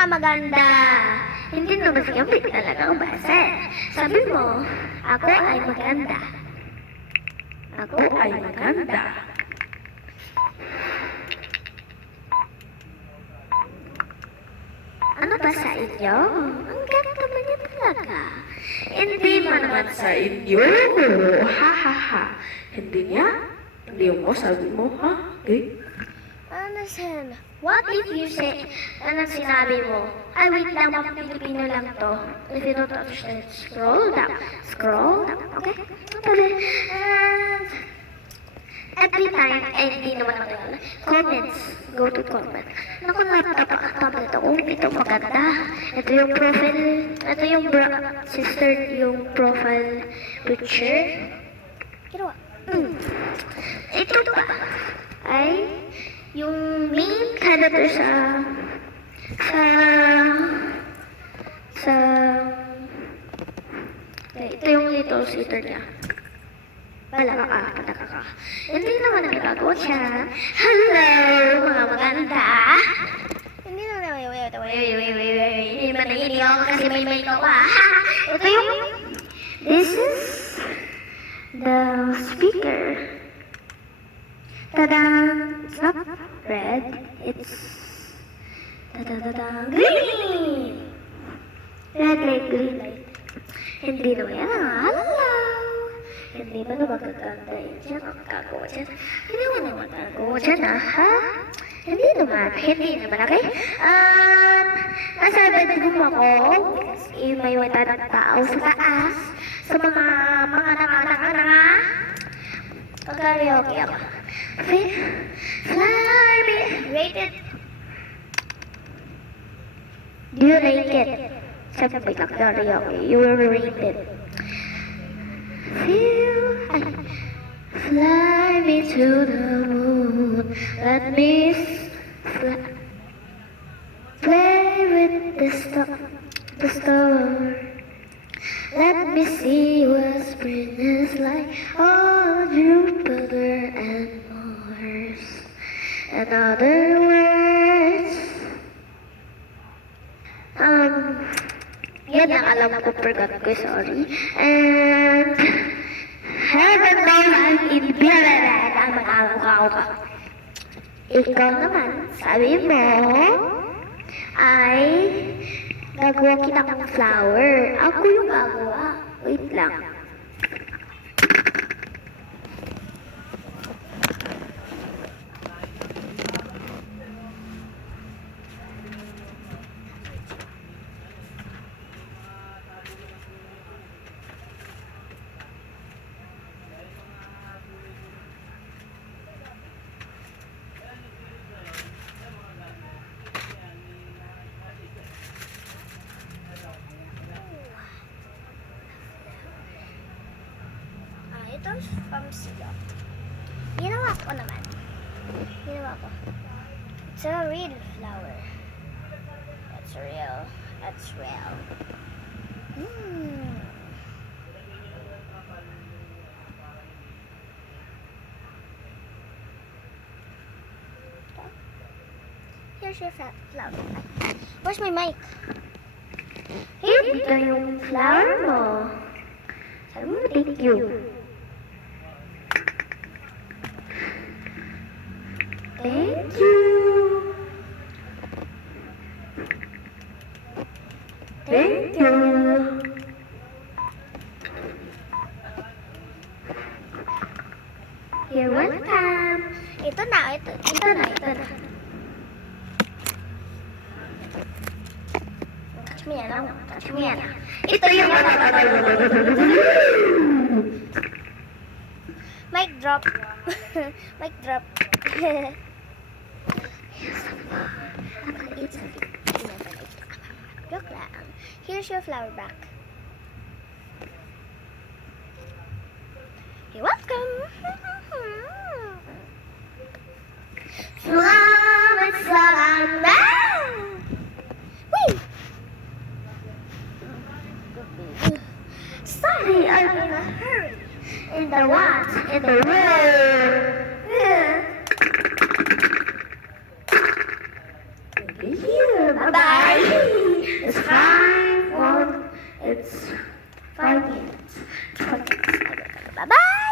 mga maganda. Hindi naman si Gambit talaga ubasa. Sabi mo, ako ay maganda. Ako ay maganda. Ano ba sa inyo? Ang ganda naman niya talaga. Hindi mo naman sa Sa inyo, ha ha ha. Hindi niya? Hindi mo, sabi mo, ha? Eh? Ano sen? What if you say, anong sinabi mo? Ay, wait lang, mga Pilipino lang to. If you don't understand, scroll down. Scroll down, okay? And every time, hindi naman ako yun. Comments. Go to comment. Naku, napaka-tablet ako. Ito maganda. Ito yung profile. Ito yung sister, yung profile picture. Ginawa. Ito pa ay yung main character sa ito yung little sister niya. Palaka ka. Hindi naman nagagawa siya. Hello, mga maganda. Hindi naman hindi naman naiinig ako kasi may gawa. Ito yung this is the speaker. Tada! It's not red, it's tada green! Red light, green light. Hindi naman yan. Hello! Hindi ba naman magaganda yun dyan? Ang gagawa dyan? Hindi mo naman gagawa dyan, ha? Hindi naman, okay? Nasa bedroom ako. Kasi may wata ng tao sa taas. Sa mga karaoke ako. Fly me. Rated. Do you rate it? Siyempre karaoke. You will rate it. Fly me to the moon. Let me play with the star. Let me see what spring is like on Jupiter and Mars. In other words, yan ang alam ko, forgot ko, sorry. And heaven knows I'm in Billard ang makakakaw ka. Ikaw naman, sabi mo, ay gagawa kita ng flower. Ako yung gagawa. Wait lang. Ito from Silo. Ginawa ko naman. It's a real flower. That's real. That's real. Here's your flower. Where's my mic? Here, dito yung flower mo. Sabi mo, thank you. Thank you. Thank you. You're welcome. Ito na. Touch me yan. Ito yung mic drop. Mic drop. Look lang. Here's your flower back. You're welcome. Salamat. Wait. Sorry, I'm in a hurry. In the what? In the room. Thank you. Bye-bye. 5 minutes. 20 minutes. Bye-bye!